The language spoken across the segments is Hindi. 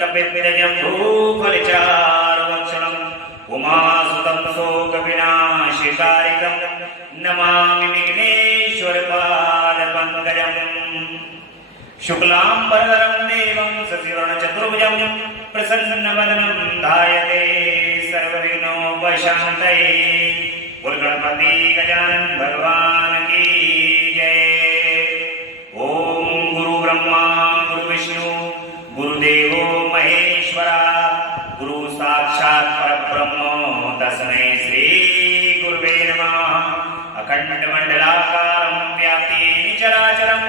कपित्तजम्बूफलचारुभक्षणम् उमासुतं शोकविनाशकारिकं नमामि विघ्नेश्वरपादपङ्कजम्। शुक्लाम्बरधरं देवं शशिवर्णचतुर्भुजं प्रसन्नवदनं ध्यायते सर्वविघ्नोपशान्तये। बोल गणपति गजानन भगवान की जय। ओम गुरु ब्रह्मा गुरु विष्णु गुरुदेवो महेश्वरा गुरु साक्षात् परब्रह्म तस्मै श्री गुरुवे नमः। अखण्डमण्डलाकारं व्याप्तेन चराचरं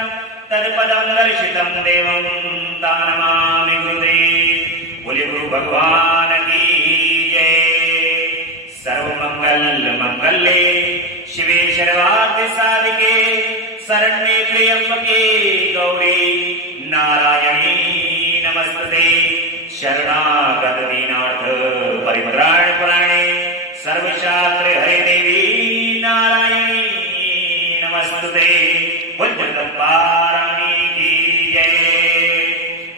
तत्पदं दर्शितं देवं तं नमामि गुरुदेव। बोले गुरु भगवान की जय। सर्वमंगल मंगल्ये शिवे सर्वार्थ साधिके शरण्ये त्र्यंबके गौरी नारायणी नमस्ते। शरणागत दीनार्थ परित्राणपरायणे सर्वशास्त्र हरे देवी नारायणी नमस्ते। जगदम्बारानी की जय।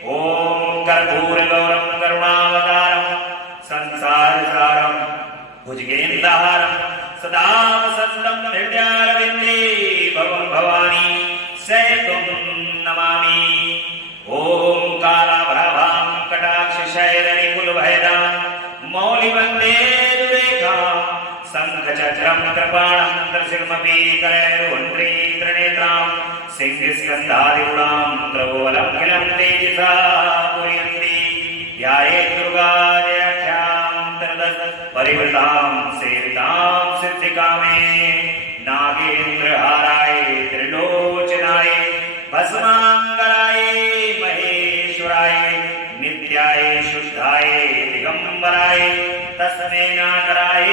ओम कर्पूरगौरं करुणावतारं संसारसारं भुजगेन्द्रहारं सदा वसन्तं हृदयारविन्दे भवं भवानी सहितं नमामि। ओम कालाभ्राभां कटाक्षशैलनिकुलभयदां मौलिवन्दे दुरेखां शङ्खचक्रं कृपाणं त्रिशिरमपि करैर्वण्ड्रीत्रनेत्रां सिंहस्कन्धादिगुणां प्रबोलमखिलं तेजसा पूरयन्ति ध्यायेत् दुर्गाजयाख्यां परिवृतां सेवितां सिद्धिकामे। नागेन्द्रहाराय त्रिलोचनाय भस्मांगराय महेश्वराय नित्याय शुद्धाय दिगंबराय तस्मै नागराय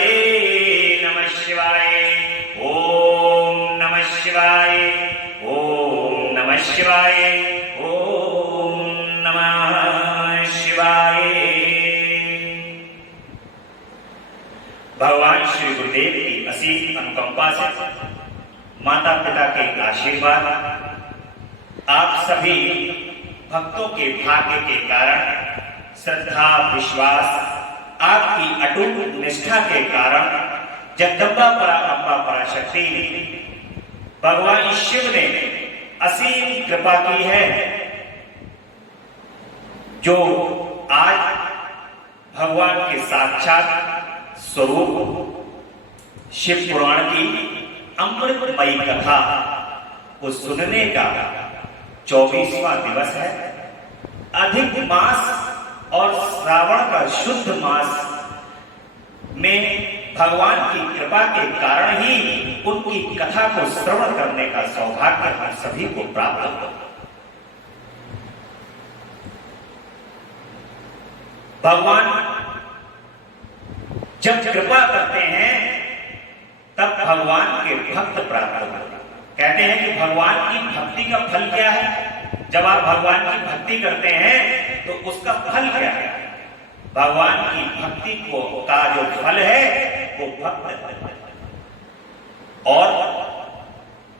नमः शिवाय। ओम नमः शिवाय ओम नमः शिवाय ओम नमः शिवाय। भगवान श्री गुरुदेव की असीम अनुकंपा से माता पिता के आशीर्वाद आप सभी भक्तों के भाग्य के कारण श्रद्धा विश्वास आपकी अटूट निष्ठा के कारण जगदम्बा पराअंबा पराशक्ति भगवान शिव ने असीम कृपा की है, जो आज भगवान के साक्षात स्वरूप शिव पुराण की अमृतमयी कथा को सुनने का 24वां दिवस है। अधिक मास और श्रावण का शुद्ध मास में भगवान की कृपा के कारण ही उनकी कथा को श्रवण करने का सौभाग्य हम सभी को प्राप्त हो। भगवान जब कृपा करते हैं तब भगवान के भक्त प्राप्त होते हैं। कहते हैं कि भगवान की भक्ति का फल क्या है। जब आप भगवान की भक्ति करते हैं तो उसका फल क्या है। भगवान की भक्ति को का जो फल है वो भक्त है। और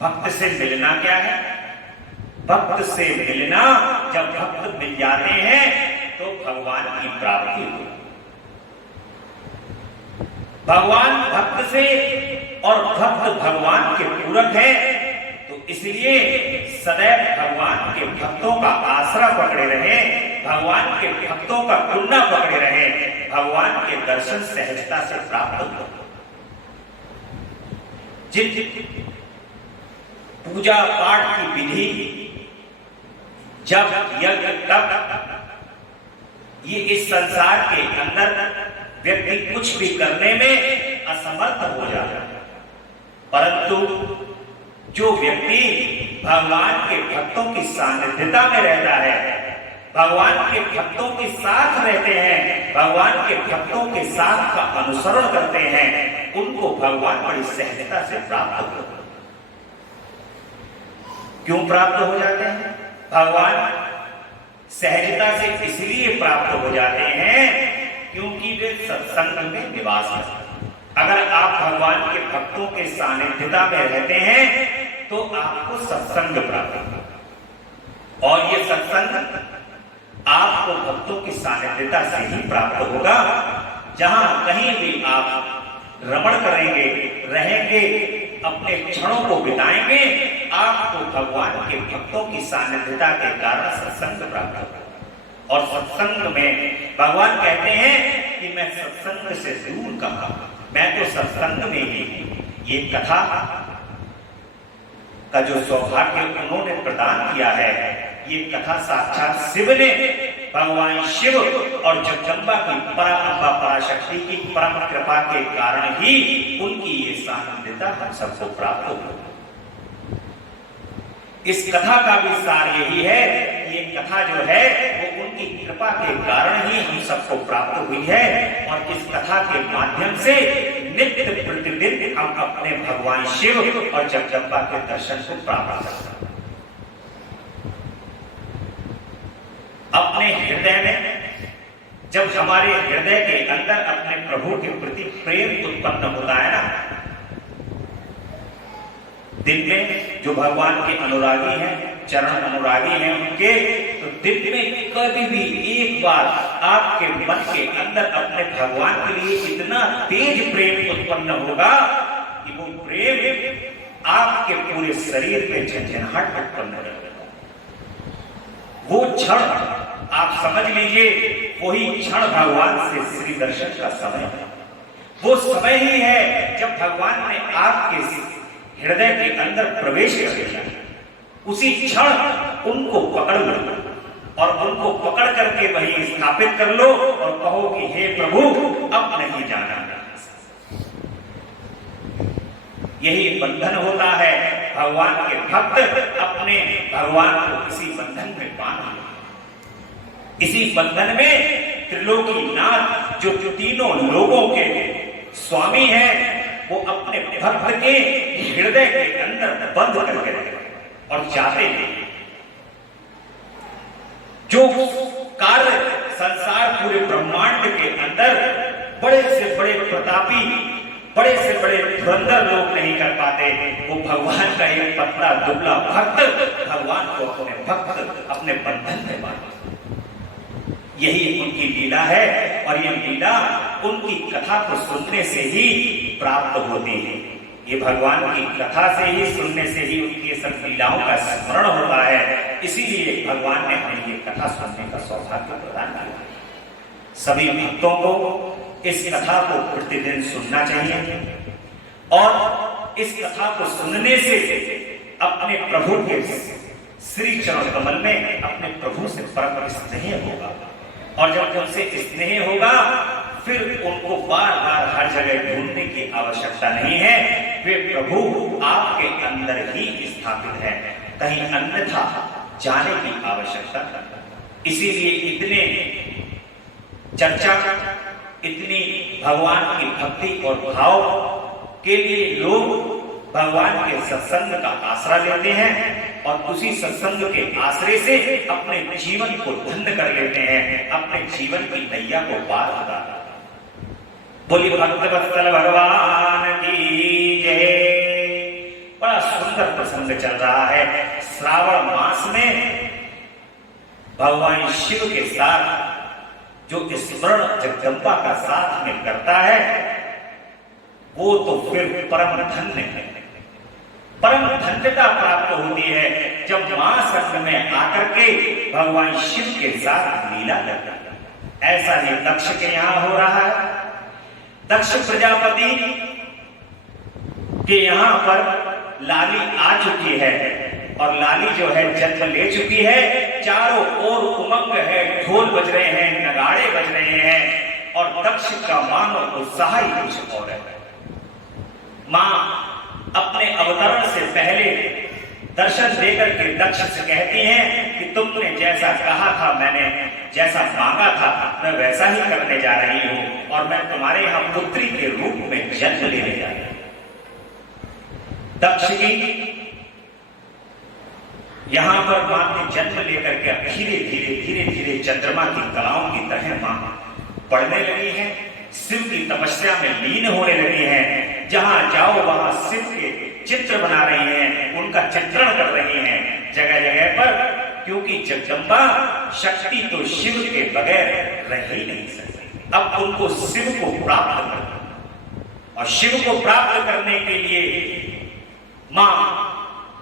भक्त से मिलना क्या है। भक्त से मिलना, जब भक्त मिल जाते हैं तो भगवान की प्राप्ति होती है। भगवान भक्त से और भक्त भगवान के पूरक है, तो इसलिए सदैव भगवान के भक्तों का आसरा पकड़े रहे, भगवान के भक्तों का कुंडा पकड़े रहे, भगवान के दर्शन सहजता से प्राप्त हो। जिन पूजा पाठ की विधि, जब यज्ञ तप, ये इस संसार के अंदर व्यक्ति कुछ भी करने में असमर्थ हो जाता है, परंतु जो व्यक्ति भगवान के भक्तों की सानिध्यता में रहता है, भगवान के भक्तों के साथ रहते हैं, भगवान के भक्तों के साथ का अनुसरण करते हैं, उनको भगवान बड़ी सहजता से प्राप्त होते हैं। क्यों प्राप्त हो जाते हैं? भगवान सहजता से इसलिए प्राप्त हो जाते हैं क्योंकि वे सत्संग में निवास करते हैं। अगर आप भगवान के भक्तों के सानिध्यता में रहते हैं तो आपको सत्संग प्राप्त होगा। और ये सत्संग आपको भक्तों की सानिध्यता से ही प्राप्त होगा। जहां कहीं भी आप रमण करेंगे, रहेंगे, अपने क्षणों को बिताएंगे, आपको भगवान के भक्तों की सानिध्यता के कारण सत्संग प्राप्त होगा। और सत्संग में भगवान कहते हैं कि मैं सत्संग से दूर कहां, मैं तो सत्संग में ही हूं। ये कथा का जो सौभाग्य उन्होंने प्रदान किया है, ये कथा साक्षात शिव ने, भगवान शिव और जगदम्बा की पराअंबा पराशक्ति की परम कृपा के कारण ही उनकी ये सानिध्यता हम सबको प्राप्त हो। इस कथा का भी सार यही है, ये कथा जो है वो उनकी कृपा के कारण ही हम सबको प्राप्त हुई है। और इस कथा के माध्यम से नित्य प्रतिदिन हम अपने भगवान शिव और जगदम्बा के दर्शन को प्राप्त करते हैं। अपने हृदय में जब हमारे हृदय के अंदर अपने प्रभु के प्रति प्रेम उत्पन्न होता है ना, दिन में जो भगवान के अनुरागी हैं, चरण अनुरागी हैं उनके, तो दिन में कभी भी एक बार आपके मन के अंदर अपने भगवान के लिए इतना तेज प्रेम उत्पन्न होगा कि वो प्रेम आपके पूरे शरीर पे झंझनाहट उत्पन्न करेगा। वो क्षण आप समझ लीजिए, वही क्षण भगवान से श्री दर्शन का समय है। वो समय ही है जब भगवान ने आपके हृदय के अंदर प्रवेश कर दिया। उसी क्षण उनको पकड़ लो और उनको पकड़ करके वहीं स्थापित कर लो और कहो कि हे प्रभु, अब नहीं जाना। यही बंधन होता है। भगवान के भक्त अपने भगवान को इसी बंधन में बांध लो। इसी बंधन में त्रिलोकीनाथ जो तीनों लोगों के स्वामी हैं, वो अपने भक्त के हृदय के अंदर बंद करके और जाते हैं। जो कार्य संसार पूरे ब्रह्मांड के अंदर बड़े से बड़े प्रतापी, बड़े से बड़े धुरंधर लोग नहीं कर पाते, वो भगवान का एक पतला दुबला भक्त भगवान को अपने भक्त अपने बंधन में बांधे। यही उनकी लीला है और ये लीला उनकी कथा को सुनने से ही प्राप्त होती है। ये भगवान की कथा से ही, सुनने से ही उनकी सब लीलाओं का स्मरण होता है। इसीलिए भगवान ने हमें ये कथा सुनने का सौभाग्य प्रदान किया। सभी भक्तों को इस कथा को प्रतिदिन सुनना चाहिए और इस कथा को सुनने से अपने प्रभु के श्री चरण कमल में अपने प्रभु से परम स्नेह होगा। और जब उनसे स्नेह होगा, फिर उनको बार बार हर जगह ढूंढने की आवश्यकता नहीं है। वे प्रभु आपके अंदर ही स्थापित है, कहीं अन्यथा जाने की आवश्यकता नहीं। इसीलिए इतने चर्चा, इतनी भगवान की भक्ति और भाव के लिए लोग भगवान के सत्संग का आसरा लेते हैं और उसी सत्संग के आश्रय से अपने जीवन को धन्य कर लेते हैं, अपने जीवन की नैया को पार लगा। बोली भक्तवत्सल भगवान की जय। बड़ा सुंदर प्रसंग चल रहा है। श्रावण मास में भगवान शिव के साथ जो स्मरण जगदम्बा का साथ में करता है, वो तो फिर परम धन्य है। परम धन्यता प्राप्त होती है जब मां संग में आकर के भगवान शिव के साथ लीला करता है। ऐसा ही दक्ष के यहां हो रहा है। दक्ष प्रजापति के यहां पर लाली आ चुकी है और लाली जो है जन्म ले चुकी है। चारों ओर उमंग है, ढोल बज रहे हैं, नगाड़े बज रहे हैं और दक्ष का मानो उत्साह ही कुछ और है। मां अपने अवतरण से पहले दर्शन देकर के दक्ष से कहती हैं कि तुमने जैसा कहा था, मैंने जैसा मांगा था, मैं वैसा ही करने जा रही हूं और मैं तुम्हारे यहां पुत्री के रूप में जन्म लेने जा रही हूं। दक्ष जी यहां पर मां ने जन्म लेकर के धीरे धीरे धीरे धीरे चंद्रमा की कलाओं की तरह मां पढ़ने लगी है, शिव की तपस्या में लीन होने लगी हैं। जहां जाओ वहां शिव के चित्र बना रही हैं, उनका चित्रण कर रही हैं। जगह जगह पर क्योंकि जगदम्बा शक्ति तो शिव के बगैर रह ही नहीं सकती। अब उनको शिव को प्राप्त करना, और शिव को प्राप्त करने के लिए मां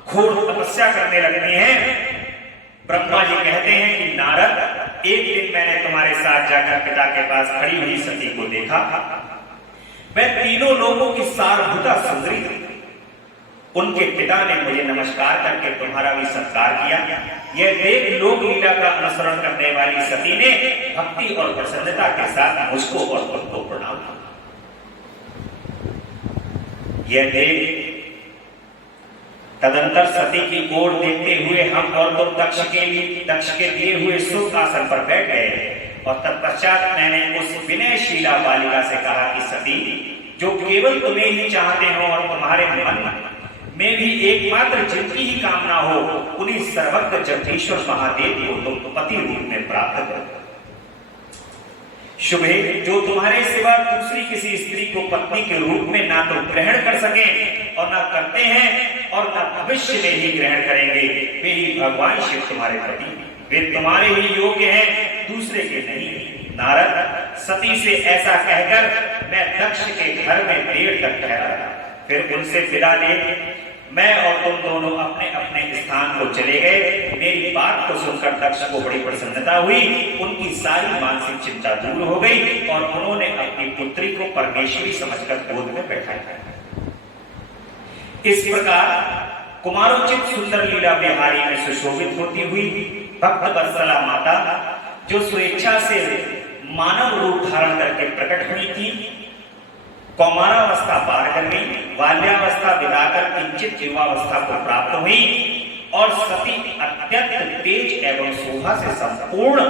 घोर तपस्या करने लगती हैं। ब्रह्मा जी कहते हैं कि नारद, एक दिन मैंने तुम्हारे साथ जाकर पिता के पास खड़ी हुई सती को देखा। वह तीनों लोगों की सारभूता सुंदरी थी। उनके पिता ने मुझे नमस्कार करके तुम्हारा भी सत्कार किया। यह देख लोक लीला का अनुसरण करने वाली सती ने भक्ति और प्रसन्नता के साथ मुझको और तुमको प्रणाम किया। यह देख तदंतर सती की ओर देखते हुए हम और तुम दक्ष के दिए हुए सुख आसन पर बैठ गए, और तत्पश्चात मैंने उस विनयशीला बालिका से कहा कि सती, जो केवल तुम्हें ही चाहते हो और तुम्हारे मन में भी एकमात्र जिनकी ही कामना हो, उन्हीं सर्वज्ञ जगदीश्वर महादेव को तुम पति रूप में प्राप्त करो। शुभे, जो तुम्हारे सिवा दूसरी किसी स्त्री को पत्नी के रूप में ना तो ग्रहण कर सके और ना करते हैं और ना भविष्य में ही ग्रहण करेंगे, वे ही भगवान शिव तुम्हारे पति, वे तुम्हारे ही योग्य हैं, दूसरे के नहीं। नारद, सती से ऐसा कहकर मैं दक्ष के घर में देर तक ठहरा। फिर उनसे विदा ले मैं और तुम दोनों अपने अपने स्थान को चले गए। मेरी बात को सुनकर दक्ष को बड़ी प्रसन्नता हुई, उनकी सारी मानसिक चिंता दूर हो गई और उन्होंने अपनी पुत्री को परमेश्वरी समझकर गोद में बैठाया। इस प्रकार कुमारोचित सुंदर लीला बिहारी में सुशोभित होती हुई भक्त वत्सला माता, जो स्वेच्छा से मानव रूप धारण करके प्रकट हुई थी, कौमारावस्था पार कर गई, बाल्यावस्था बिताकर किंचित युवावस्था को प्राप्त हुई, और सती अत्यंत तेज एवं शोभा से संपूर्ण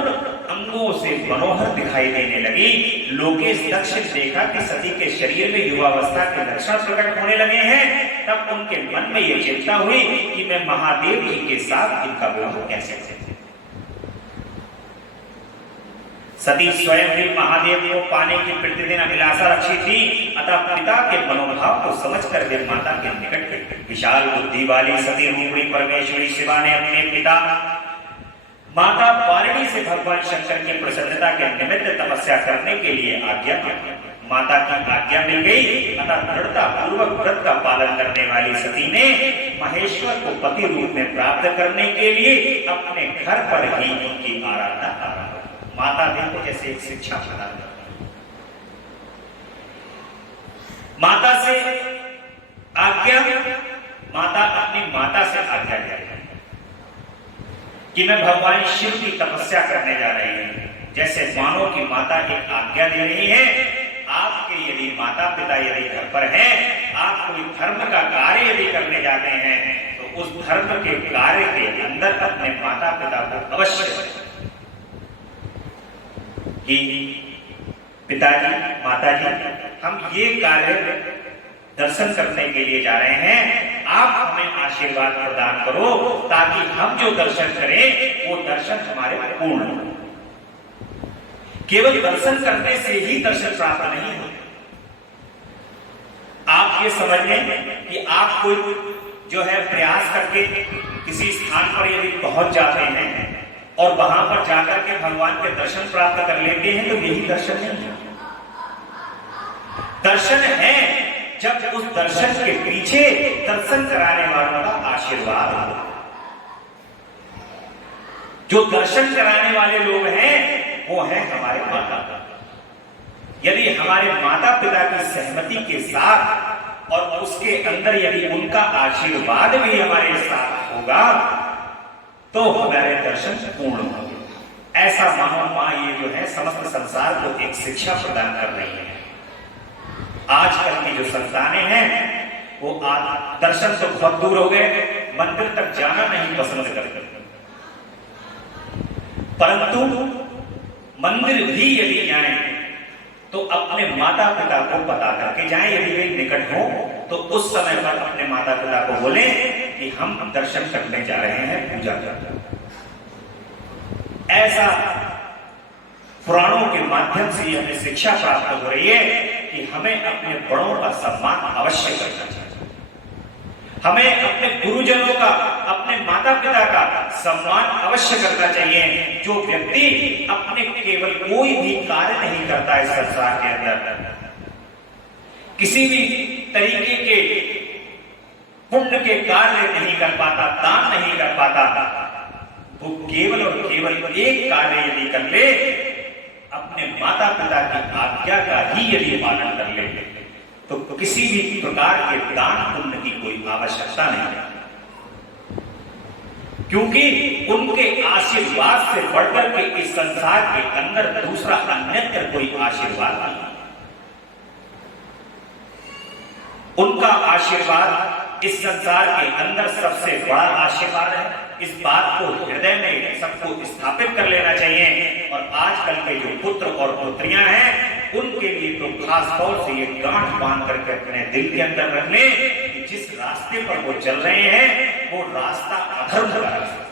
अंगों से मनोहर दिखाई देने लगी। लोकेश दक्ष ने देखा कि सती के शरीर में युवावस्था के लक्षण प्रकट होने लगे हैं। तब उनके मन में यह चिंता हुई कि मैं महादेव जी के साथ इनका विवाह कैसे करूं। सती स्वयं भी महादेव को पाने की प्रतिदिन अभिलाषा रखी थी, अतः पिता के मनोभाव को समझकर वे माता के निकट गई। विशाल बुद्धि वाली सती रूपणी परमेश्वरी शिवा ने अपने पिता माता पारिणी से भगवान शंकर की प्रसन्नता के निमित्त तपस्या करने के लिए आज्ञा दी। माता की आज्ञा मिल गई, अतः दृढ़ता पूर्वक व्रत का पालन करने वाली सती ने महेश्वर को पति रूप में प्राप्त करने के लिए अपने घर पर ही उनकी आराधना आरंभ। माता देखो जैसे एक शिक्षा प्रदान करती, माता से आज्ञा, माता अपनी माता से आज्ञा ले कि मैं भगवान शिव की तपस्या करने जा रही हूं। जैसे मानो की माता एक आज्ञा दे रही है। आपके यदि माता पिता यदि घर पर हैं, आप कोई धर्म का कार्य यदि करने जाते हैं, तो उस धर्म के कार्य के अंदर अपने माता पिता को अवश्य कि पिताजी, माताजी, हम ये कार्य दर्शन करने के लिए जा रहे हैं, आप हमें आशीर्वाद प्रदान करो ताकि हम जो दर्शन करें वो दर्शन हमारे पूर्ण हो। केवल दर्शन करने से ही दर्शन प्राप्त नहीं हो। आप ये समझ लें कि आप कोई जो है प्रयास करके किसी स्थान पर यदि पहुंच जाते हैं और वहां पर जाकर के भगवान के दर्शन प्राप्त कर लेते हैं, तो यही दर्शन नहीं है। दर्शन है जब उस दर्शन के पीछे दर्शन कराने वालों का आशीर्वाद हो। जो दर्शन कराने वाले लोग हैं वो है हमारे माता पिता। यदि हमारे माता पिता की सहमति के साथ और उसके अंदर यदि उनका आशीर्वाद भी हमारे साथ होगा तो हमारे दर्शन पूर्ण होंगे। ऐसा मानो मां ये जो है समस्त संसार को एक शिक्षा प्रदान कर रही है। आजकल की जो संतानें हैं वो दर्शन तो बहुत दूर हो गए, मंदिर तक जाना नहीं पसंद करते, परंतु मंदिर भी यदि जाएं तो अपने माता पिता को बता करके जाएं। यदि वे निकट हो तो उस समय पर अपने माता पिता को बोले कि हम दर्शन करने जा रहे हैं, पूजा करते हैं। ऐसा पुराणों के माध्यम से हमें शिक्षा प्राप्त हो रही है कि हमें अपने बड़ों का सम्मान अवश्य करना चाहिए। हमें अपने गुरुजनों का अपने माता पिता का सम्मान अवश्य करना चाहिए। जो व्यक्ति अपने केवल कोई भी कार्य नहीं करता इस संसार के अंदर, किसी भी तरीके के पुण्य के कार्य नहीं कर पाता, दान नहीं कर पाता, वो केवल और केवल एक कार्य यदि कर ले, अपने माता पिता की आज्ञा का ही यदि पालन कर ले, तो किसी भी प्रकार के दान पुण्य की कोई आवश्यकता नहीं, क्योंकि उनके आशीर्वाद से बढ़कर के इस संसार के अंदर दूसरा अन्यत्र कोई आशीर्वाद नहीं। उनका आशीर्वाद इस संसार के अंदर सबसे बड़ा आशीर्वाद है। इस बात को हृदय में सबको स्थापित कर लेना चाहिए। और आजकल के जो पुत्र और पुत्रियां हैं, उनके लिए तो खास तौर से ये गांठ बांध करके अपने दिल के अंदर रख लें कि जिस रास्ते पर वो चल रहे हैं वो रास्ता अधर्म का रास्ता।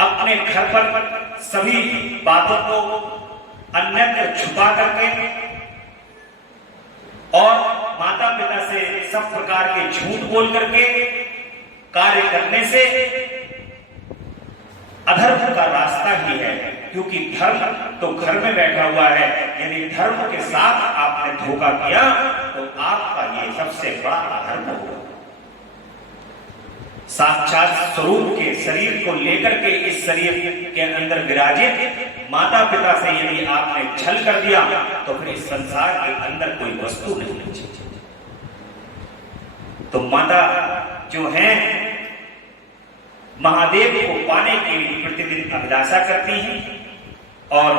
अपने घर पर सभी बातों को अन्यत्र छुपा करके और माता पिता से सब प्रकार के झूठ बोल करके कार्य करने से अधर्म का रास्ता ही है। क्योंकि धर्म तो घर में बैठा हुआ है, यदि धर्म के साथ आपने धोखा किया तो आपका ये सबसे बड़ा अधर्म होगा। साक्षात स्वरूप के शरीर को लेकर के इस शरीर के अंदर विराजित माता पिता से यदि आपने छल कर दिया तो फिर इस संसार के अंदर कोई वस्तु नहीं बची। तो माता जो है महादेव को पाने के लिए प्रतिदिन अभिलाषा करती हैं और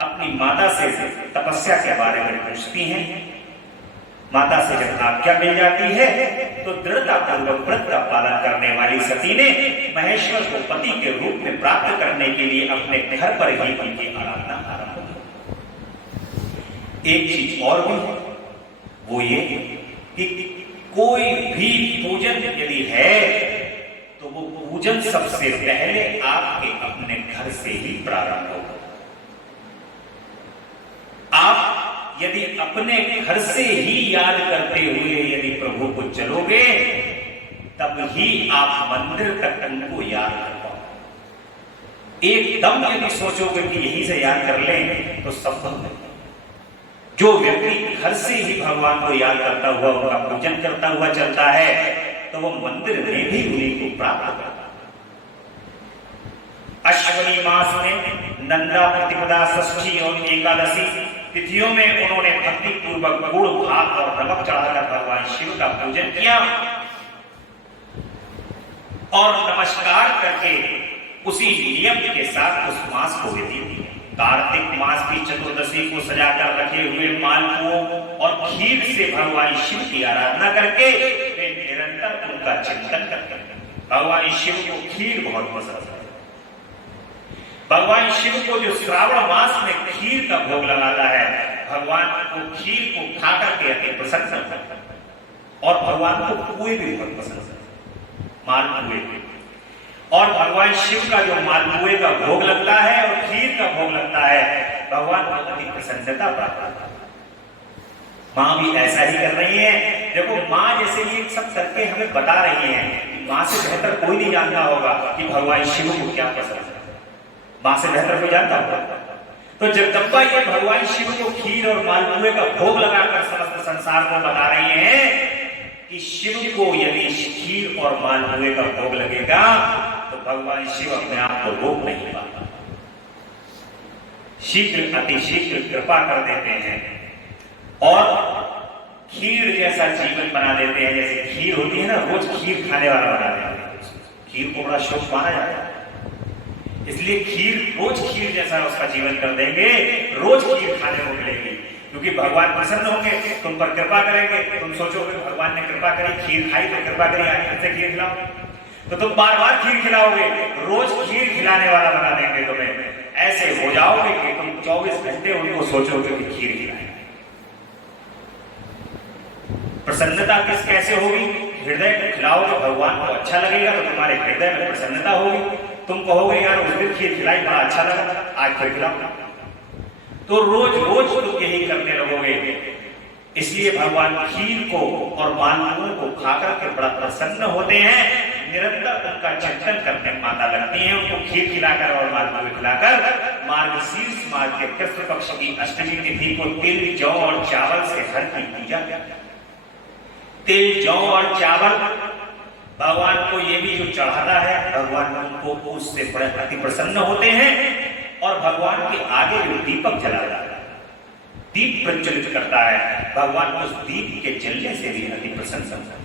अपनी माता से तपस्या के बारे में पूछती हैं। माता से जब आज्ञा मिल जाती है तो दृढ़ता पूर्वक व्रत का पालन करने वाली सती ने महेश्वर को पति के रूप में प्राप्त करने के लिए अपने घर पर ही उनकी आराधना आरंभ की। एक चीज और भी है, वो ये कि कोई भी पूजन यदि है तो वो पूजन सबसे पहले आपके अपने घर से ही प्रारंभ होगा। आप यदि अपने घर से ही याद करते हुए यदि प्रभु को चलोगे, तब ही आप मंदिर तक उनको याद कर पाओगे। एकदम यदि सोचोगे कि यहीं से याद कर लें तो संभव नहीं। जो व्यक्ति घर से ही भगवान को याद करता हुआ, उनका पूजन करता हुआ चलता है, तो वो मंदिर में भी उन्हीं को प्राप्त करता है। अश्विनी मास में नंदा प्रतिपदा, षष्ठी और एकादशी तिथियों में उन्होंने भक्ति पूर्वक गुड़, भात और नमक चढ़ाकर भगवान शिव का पूजन किया और नमस्कार करके उसी नियम के साथ उस मास को व्यतीत किया। कार्तिक मास की चतुर्दशी को सजाकर रखे हुए मालपुओं और खीर से भगवान शिव की आराधना करके वे निरंतर उनका चिंतन करते हैं। भगवान शिव को खीर बहुत पसंद है। भगवान शिव को जो श्रावण मास में खीर का भोग लगाता है, भगवान को खीर को खा करके अति प्रसन्न होता है। और भगवान को पुए भी बहुत पसंद है, मालपुए। और भगवान शिव का जो मालपुए का भोग लगता है और खीर का भोग लगता है, भगवान को अति प्रसन्नता प्राप्त होती है। माँ भी ऐसा ही कर रही है। देखो, माँ जैसे ये सब करके हमें बता रही है, माँ से बेहतर कोई नहीं जानता होगा कि भगवान शिव को क्या पसंद है। मां से बेहतर कोई जानता होगा। तो जगदम्बा ये भगवान शिव को खीर और मालपुए का भोग लगाकर समस्त संसार को बता रही हैं कि शिव को यदि खीर और मालपुए का भोग लगेगा तो भगवान शिव अपने आप को रोक नहीं पाता, शीघ्र अति शीघ्र कृपा कर देते हैं और खीर जैसा जीवन बना देते हैं। जैसे खीर होती है ना, रोज खीर खाने वाला बना देते हैं। खीर को बड़ा शौक माना जाता है, इसलिए खीर रोज खीर जैसा उसका जीवन कर देंगे, रोज खीर खाने को मिलेगी। क्योंकि भगवान प्रसन्न होंगे, तुम पर कृपा करेंगे। तुम सोचोगे भगवान ने कृपा करी, खीर खाई तो कृपा करी, आज फिर से खीर खिलाओ, तो तुम बार बार खीर खिलाओगे, रोज खीर खिलाने वाला बना देंगे तुम्हें। ऐसे हो जाओगे कि तुम 24 घंटे उनको सोचोगे कि खीर खिलाएंगे। प्रसन्नता किस कैसे होगी? हृदय को खिलाओगे, भगवान को अच्छा लगेगा तो तुम्हारे हृदय में प्रसन्नता होगी। तुम कहोगे यार उस दिन खीर खिलाई, बड़ा अच्छा लगा, आज फिर खिलाओ। तो रोज रोज तुम यही करने लगोगे इसलिए भगवान खीर को और मालपुओं को खाकर के बड़ा प्रसन्न होते हैं। निरंतर उनका चिंतन करने माता लगती हैं। उनको खीर खिलाकर और मालपुए खिलाकर मार्गशीर्ष मास के कृष्ण पक्ष की अष्टमी तिथि को तिल, जौ और चावल से हर की पूजा करते हैं। तिल, जौ और चावल भगवान को ये भी जो चढ़ाता है, भगवान उनको उससे बड़े अति प्रसन्न होते हैं। और भगवान के आगे जो दीपक जलाता है, दीप प्रज्वलित करता है, भगवान उस दीप के जलने से भी अति प्रसन्न होता है।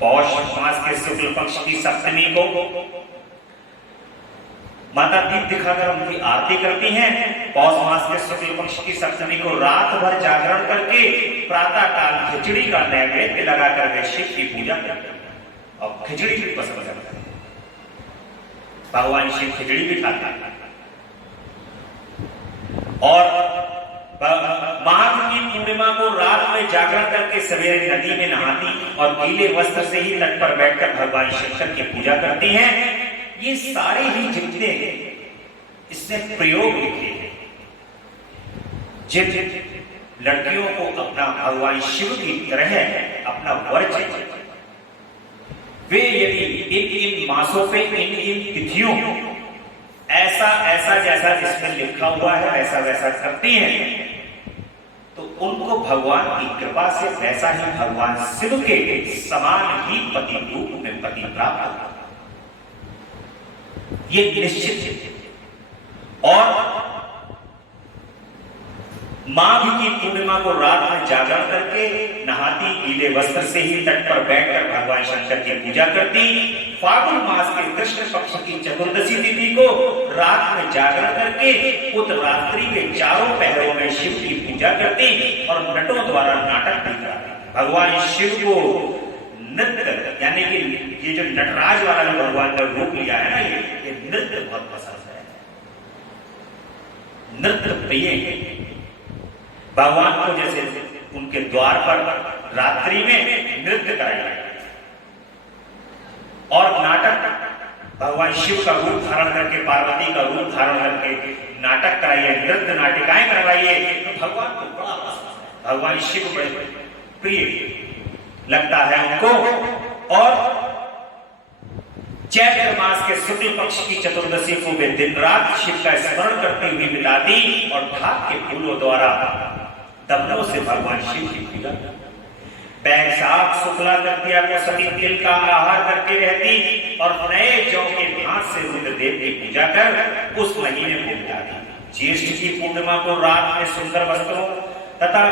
पौष मास के शुक्ल पक्ष की सप्तमी को माता दीप दिखाकर उनकी आरती करती हैं। पौष मास के शुक्ल पक्ष की सप्तमी को रात भर जागरण करके प्रातः काल खिचड़ी का नैवेद्य लगाकर वे शिव की पूजा करते हैं और खिचड़ी भी पसंद करते हैं। भगवान शिव खिचड़ी भी खाते हैं। और माघ की पूर्णिमा को रात में जागरण करके सवेरे नदी में नहाती और गीले वस्त्र से ही तट पर बैठकर भगवान शंकर की पूजा करती हैं। ये सारे ही जितने इसने प्रयोग लिखे हैं, जिन लड़कियों को अपना भगवान शिव की तरह अपना वर चाहिए, वे यदि इन मासों पे इन तिथियों ऐसा ऐसा जैसा जिसमें लिखा हुआ है वैसा वैसा करती हैं, तो उनको भगवान की कृपा से वैसा ही भगवान शिव के समान ही पति रूप में पति प्राप्त होगा, ये निश्चित है। और माघ की पूर्णिमा को रात में जागरण करके नहाती, गीले वस्त्र से ही तट पर बैठकर भगवान शंकर की पूजा करती। फागुन मास के कृष्ण पक्ष की चतुर्दशी तिथि को रात में जागरण करके उत रात्रि के चारों पहरों में शिव की पूजा करती और नटों द्वारा नाटक भी कराती। भगवान शिव को नृत्य यानी कि ये जो नटराज वाला जो भगवान का रूप लिया है ना, ये नृत्य बहुत पसंद है, नृत्य प्रिय है। भगवान को जैसे उनके द्वार पर रात्रि में नृत्य कराया और नाटक भगवान शिव का रूप धारण करके, पार्वती का रूप धारण करके नाटक कराइए, नृत्य नाटिकाएं करवाइए, तो भगवान को बड़ा पसंद है, भगवान शिव बड़े प्रिय लगता है उनको। और चैत्र मास के शुक्ल पक्ष की चतुर्दशी को वे दिन रात शिव का स्मरण करते हुए बिताती और ढाक के फूलों द्वारा दमनों से भगवान शिव की पूजा। बैसाख शुक्ला तृतीया को सभी तिल का आहार करके रहती और नए जौ के भात से रुद्रदेव की पूजा कर उस महीने को बिताती। ज्येष्ठ की पूर्णिमा को रात में सुंदर वस्त्रों तथा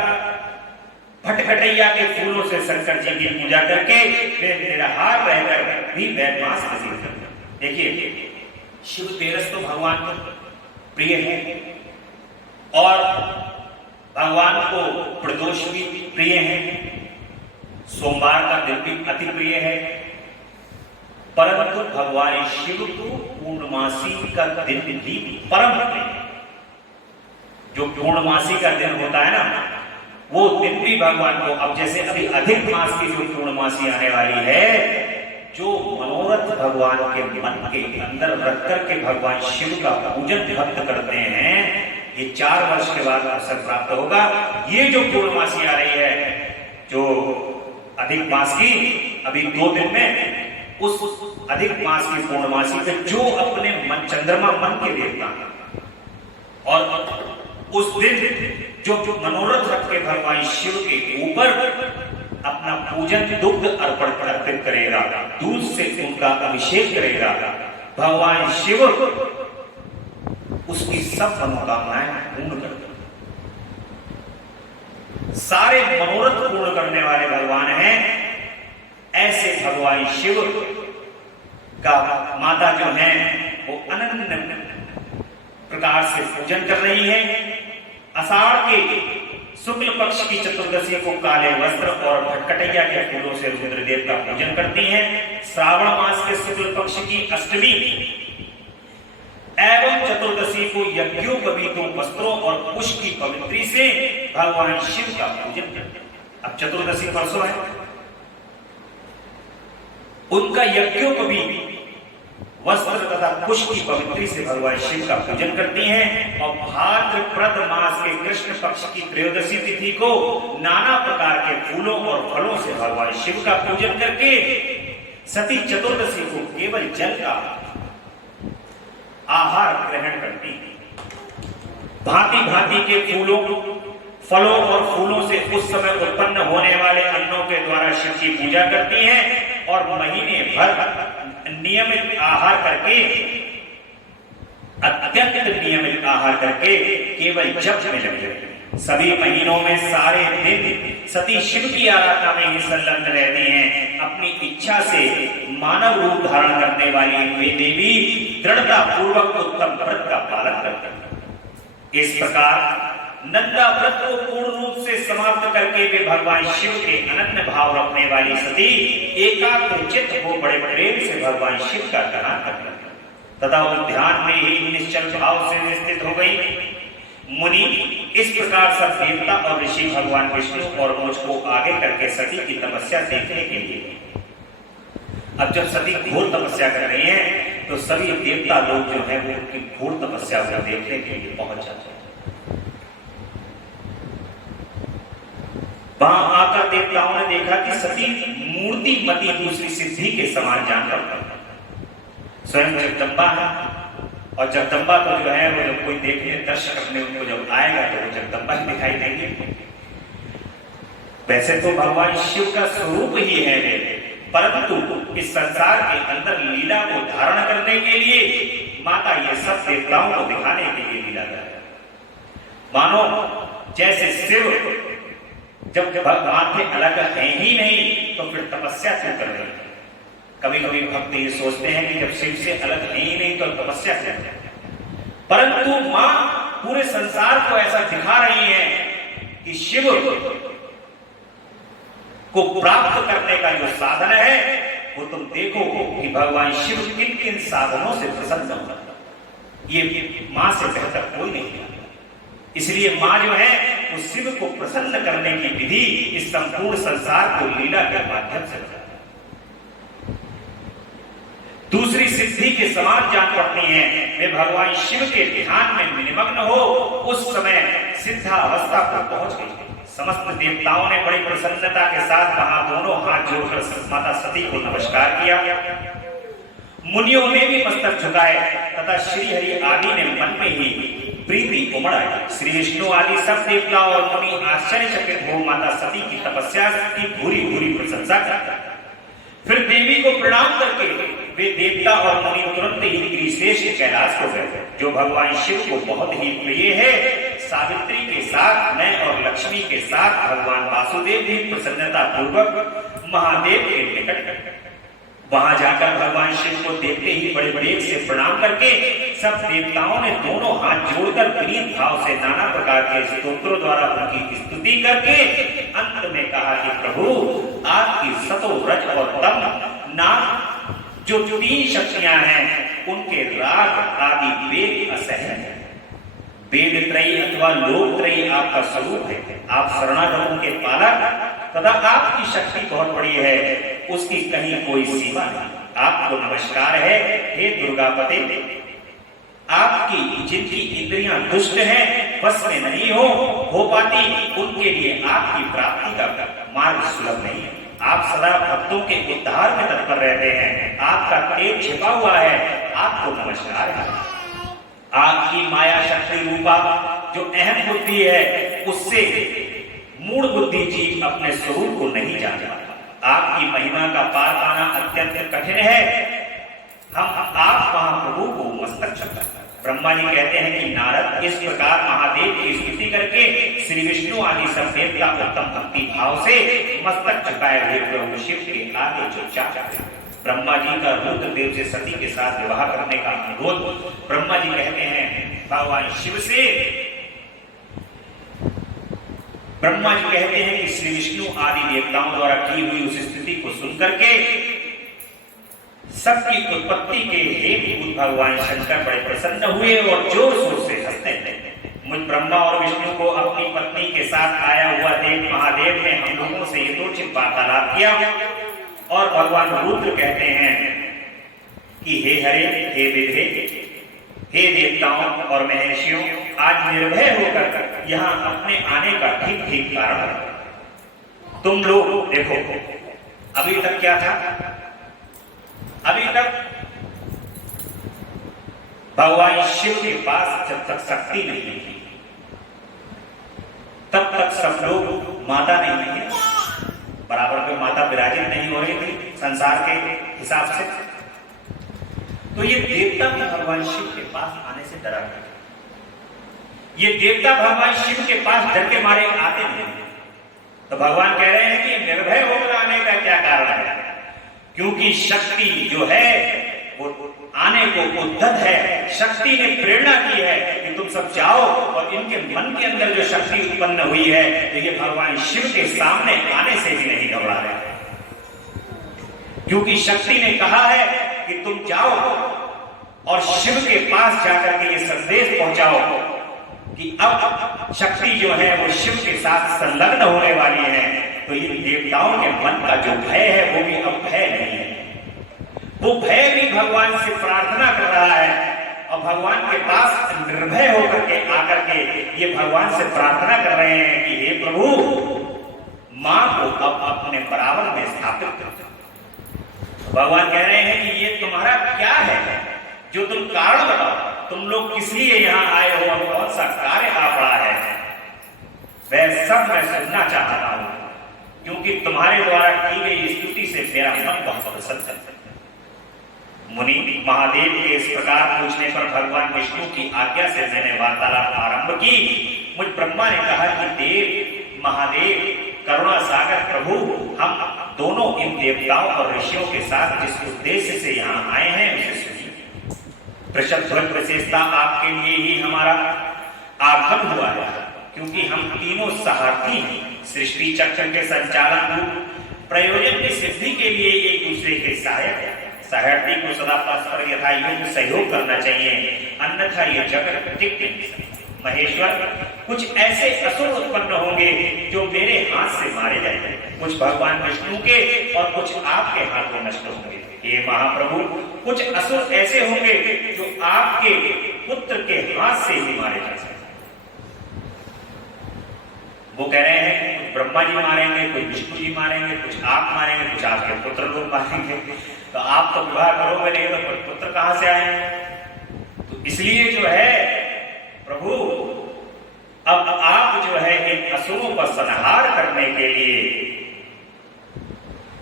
भटखटैया के फूलों से शंकर जी की पूजा करके वे निराहार रहकर भी वैदमास हासिल करते। देखिए, शिव तेरस तो भगवान को प्रिय है और भगवान को प्रदोष भी प्रिय है, सोमवार का दिन भी अति प्रिय है, परंतु भगवान शिव को पूर्णमासी का दिन भी परम प्रिय है। जो पूर्णमासी का दिन होता है ना, वो दिन भी भगवान को, अब जैसे अभी अधिक मास की जो पूर्णमासी आने वाली है, जो मनोरथ भगवान के मन के अंदर रख करके भगवान शिव का पूजन भक्त करते हैं, ये 4 वर्ष के बाद अवसर प्राप्त होगा। ये जो पूर्णमासी आ रही है, जो अधिक मास की, अभी 2 दिन में उस अधिक मास की पूर्णमासी पे जो अपने मन चंद्रमा मन के देवता और उस दिन जो मनोरथ रख के भगवान शिव के ऊपर अपना पूजन दुग्ध अर्पित करेगा, दूध से उनका अभिषेक करेगा, भगवान शिव उसकी सब मनोकामनाएं पूर्ण कर देंगे। सारे मनोरथ पूर्ण करने वाले भगवान हैं। ऐसे भगवान शिव का माता जो है वो अनन्य प्रकार से पूजन कर रही है। आषाढ़ के शुक्ल पक्ष की चतुर्दशी को काले वस्त्र और भटकटैया के फूलों से रुद्रदेव का पूजन करती हैं। श्रावण मास के शुक्ल पक्ष की अष्टमी एवं चतुर्दशी को यज्ञोपवीतों वस्त्रों और पुष्प की पवित्री से भगवान शिव का पूजन करते हैं। अब चतुर्दशी परसों है, उनका यज्ञोपवीत वस्त्र तथा पुष्प की पवित्री से भगवान शिव का पूजन करती हैं और भाद्रपद मास के कृष्ण पक्ष की त्रयोदशी तिथि को नाना प्रकार के फूलों और फलों से भगवान शिव का पूजन करके सती चतुर्दशी को केवल जल का आहार ग्रहण करती है। भांति भांति के फूलों, फलों और फूलों से उस समय उत्पन्न होने वाले अन्नों के द्वारा शिव की पूजा करती हैं और महीने भर नियमित आहार करके, अत्यंत नियमित आहार करके केवल जप में लगे। सभी महीनों में सारे दिन सती शिव की आराधना में ही संलग्न रहती हैं। अपनी इच्छा से मानव रूप धारण करने वाली वे देवी दृढ़ता पूर्वक उत्तम व्रत का पालन करती हैं। इस प्रकार नंदा व्रत को पूर्ण रूप से समाप्त करके वे भगवान शिव के अनन्य भाव रखने वाली सती एकाग्रचित्त हो बड़े प्रेम से भगवान शिव का ध्यान करती तथा उस ध्यान में ही निश्चल भाव से स्थित हो गई। मुनि इस प्रकार सब देवता और ऋषि भगवान विष्णु और मुझको आगे करके सती की तपस्या देखने के लिए, अब जब सती घोर तपस्या कर रही हैं तो सभी देवता लोग जो है वो उनकी घोर तपस्या को देखने के लिए पहुंच जाते हैं। वहां आकर देवताओं ने देखा कि सती मूर्तिमती दूसरी सिद्धि के समान जान पड़ता है। स्वयं जगदम्बा है और जगदम्बा को जो है वो जब कोई देखने दर्शक अपने उनको जब आएगा तो वो जगदम्बा ही दिखाई देंगे। वैसे तो भगवान शिव का स्वरूप ही है वे, परंतु इस संसार के अंदर लीला को धारण करने के लिए माता ये सब देवताओं को दिखाने के लिए लीला कर, मानो जैसे शिव जब माथे अलग है ही नहीं तो फिर तपस्या क्यों कर रहे हैं। कभी कभी भक्त ये सोचते हैं कि जब शिव से अलग है ही नहीं तो तपस्या क्यों कर रहे हैं, परंतु मां पूरे संसार को ऐसा दिखा रही है कि शिव को प्राप्त करने का जो साधन है वो तुम देखो कि भगवान शिव किन किन साधनों से प्रसन्न होता है। ये मां से बेहतर कोई नहीं है। इसलिए मां जो है वो शिव को प्रसन्न करने की विधि इस संपूर्ण संसार को लीला के माध्यम से बताती है। दूसरी सिद्धि के समान जान पड़ती हैं। वे भगवान शिव के ध्यान में निमग्न हो उस समय सिद्धावस्था पर पहुंच गई। समस्त देवताओं ने बड़ी प्रसन्नता के साथ वहां दोनों हाथ जोड़कर माता सती को नमस्कार किया। मुनियों ने भी मस्तक झुकाए तथा श्री हरि आदि ने मन में ही प्रीति उमड़ाई। श्री विष्णु आदि सब देवता और मुनि आश्चर्यचकित हो माता सती की तपस्या की भूरी भूरी प्रशंसा करते। फिर देवी को प्रणाम करके वे देवता और मुनि तुरंत ही गिरिश्रेष्ठ कैलाश को गए, जो भगवान शिव को बहुत ही प्रिय है। सावित्री के साथ मैं और लक्ष्मी के साथ भगवान वासुदेव भी प्रसन्नता पूर्वक महादेव के निकट वहां जाकर भगवान शिव को देखते ही बड़े प्रेम से प्रणाम करके सब देवताओं ने दोनों हाथ जोड़कर विनीत भाव से नाना प्रकार के स्तोत्रों द्वारा उनकी स्तुति करके अंत में कहा कि प्रभु आपकी सतो रज और तम नाम जो तीन शक्तियां हैं उनके राग आदि वेद असह्य है। वेद त्रयी अथवा लोक त्रयी आपका स्वरूप है। आप शरणागतों के पालक तथा आपकी शक्ति बहुत बड़ी है, उसकी कहीं कोई सीमा नहीं। आपको नमस्कार है हे दुर्गापते। आपकी जिनकी इंद्रियां दुष्ट हैं बस में नहीं हो पाती उनके लिए आपकी प्राप्ति का मार्ग सुलभ नहीं है। आप सदा भक्तों के उद्धार में तत्पर रहते हैं। आपका तेज छिपा हुआ है। आपको नमस्कार है। आपकी माया शक्ति रूपा जो अहम बुद्धि है उससे मूढ़ बुद्धि जीव अपने स्वरूप को नहीं जान पाता। आपकी महिमा का पार पाना अत्यंत कठिन है। आप महाप्रभु को मस्तक झुकाते। ब्रह्मा जी कहते हैं कि नारद इस प्रकार महादेव की स्तुति करके श्री विष्णु आदि सब देवता उत्तम भक्ति भाव से मस्तक झुकाए हुए प्रभु शिव के आगे चुपचाप जाते। ब्रह्मा जी का रुद्रदेव से सती के साथ विवाह करने का अनुरोध ब्रह्मा जी कहते हैं भगवान शिव से। ब्रह्मा जी कहते हैं कि श्री विष्णु आदि देवताओं द्वारा की हुई उस स्थिति को सुनकर के सबकी उत्पत्ति के हेतु भगवान शंकर बड़े प्रसन्न हुए और जोर शोर से हंसने लगे। मुझ ब्रह्मा और विष्णु को अपनी पत्नी के साथ आया हुआ देव महादेव ने हम लोगों से यथोचित वार्तालाप किया और भगवान रुद्र कहते हैं कि हे हरे, हे विधे, हे देवताओं और महर्षियों, आज निर्भय होकर यहाँ अपने आने का ठीक ठीक कारण तुम लोग देखो। अभी तक क्या था? अभी तक भगवान शिव के पास जब तक शक्ति नहीं थी तब तक सब लोग माता नहीं है, बराबर पे माता विराजित नहीं हो रही थी संसार के हिसाब से। तो ये देवता भी भगवान शिव के पास आने से डरा करते, ये देवता भगवान शिव के पास डर के मारे आते नहीं। तो भगवान कह रहे हैं कि निर्भय होकर आने का क्या कारण है? क्योंकि शक्ति जो है वो आने को उद्धत है। शक्ति ने प्रेरणा की है कि तुम सब जाओ, और इनके मन के अंदर जो शक्ति उत्पन्न हुई है तो ये भगवान शिव के सामने आने से भी नहीं घबरा रहे, क्योंकि शक्ति ने कहा है कि तुम जाओ और शिव के पास जाकर के ये संदेश पहुंचाओ कि अब शक्ति जो है वो शिव के साथ संलग्न होने वाली है। तो ये देवताओं के मन का जो भय है वो भी अब भय नहीं है, वो भय भी भगवान से प्रार्थना कर रहा है, और भगवान के पास निर्भय होकर के आकर के ये भगवान से प्रार्थना कर रहे हैं कि हे प्रभु, मां को अब अपने बराबर में स्थापित कर। भगवान कह रहे हैं कि ये तुम्हारा क्या है, जो तुम कारण बताओ, तुम लोग किस लिए यहाँ आए हो और कौन सा कार्य आ पड़ा है, वह सब मैं सुनना चाहता हूं, क्योंकि तुम्हारे द्वारा की गई स्तुति से मेरा मन बहुत प्रसन्न है। मुनि महादेव के इस प्रकार पूछने पर भगवान विष्णु की आज्ञा से मैंने वार्तालाप आरंभ की। मुझ ब्रह्मा ने कहा कि देव महादेव करुणा सागर प्रभु, हम दोनों इन देवताओं और ऋषियों के साथ जिस उद्देश्य से यहाँ आए हैं उसे सुनिए। वृषभध्वज विशेषता आपके लिए ही हमारा आगमन हुआ है, क्योंकि हम तीनों सारथी सृष्टि चक्र के संचालन प्रयोजन की सिद्धि के लिए एक दूसरे के सहायक है। सहर्ती को सदा परस्पर यथायोग्य सहयोग करना चाहिए, अन्यथा ये जगत टिक नहीं सकता। महेश्वर, कुछ ऐसे असुर उत्पन्न होंगे जो मेरे हाथ से मारे जाएंगे, कुछ भगवान विष्णु के और कुछ आपके हाथों नष्ट होंगे। हे महाप्रभु, कुछ असुर ऐसे होंगे जो आपके पुत्र के हाथ से ही मारे जा सकते। वो कह रहे हैं कुछ ब्रह्मा जी मारेंगे, कोई विष्णु जी मारेंगे, कुछ आप मारेंगे, कुछ आपके पुत्र लोग मारेंगे। तो आप तो विवाह करोगे नहीं तो पुत्र कहां से आए? तो इसलिए जो है प्रभु, अब आप जो है इन असुरों का संहार करने के लिए